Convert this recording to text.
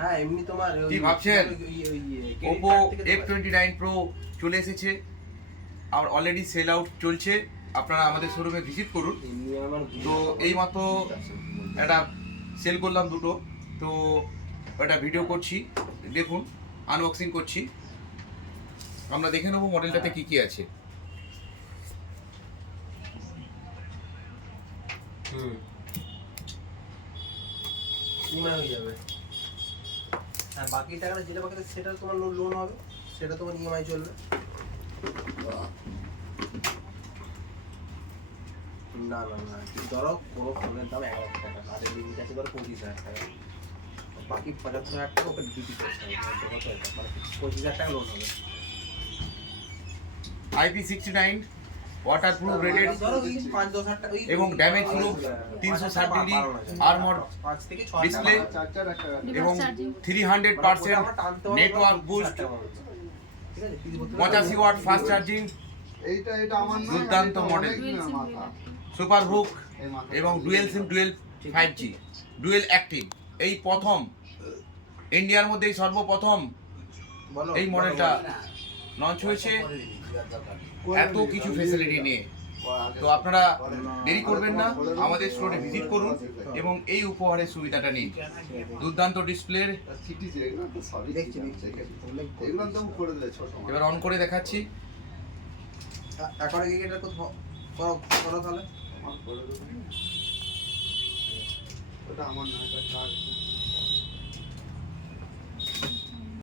হ্যাঁ এমনি তোমার কি ভাবছেন? Oppo F29 Pro চলে এসেছে, আর অলরেডি সেল আউট চলছে। আপনারা আমাদের শোরুমে ভিজিট করুন। তো এইমাত্র একটা সেল করলাম দুটো, তো একটা ভিডিও করছি, দেখুন আনবক্সিং করছি। আমরা দেখে নেবো মডেলটাতে কি কি আছে। ইএমআই হয়ে যাবে। আর বাকি টাকাটা যেটা বাকি সেটা তোমার লোন হবে, সেটা তোমার ইএমআই চলবে। না না না, ধরো কোনো ফোনের দাম 11,00,000 টাকা, আর এই লিমিট আছে ধরো 25,000 টাকা, বাকি 75,000 টাকা ওকে ডিপি করতে হবে, মানে 25,000 টাকা লোন হবে। IP69 ওয়াটারপ্রুফ রেটেড এবং damage proof 360 degree armour display এবং 300% network boost, 85 watt fast charging, দুর্দান্ত মডেল, সুপার হুক এবং dual SIM dual 5G dual active. এই প্রথম ইন্ডিয়ার মধ্যেই সর্বপ্রথম এই মডেলটা লঞ্চ হয়েছে এত কিছু ফ্যাসিলিটি নিয়ে। তো আপনারা দেরি করবেন না, আমাদের স্টোরে ভিজিট করুন এবং এই উপহারের সুবিধাটা নিন। দুর্দান্ত ডিসপ্লের, এবার অন করে দেখাচ্ছি। এখন কি এটা করো তাহলে? ওটা আমার না, এটা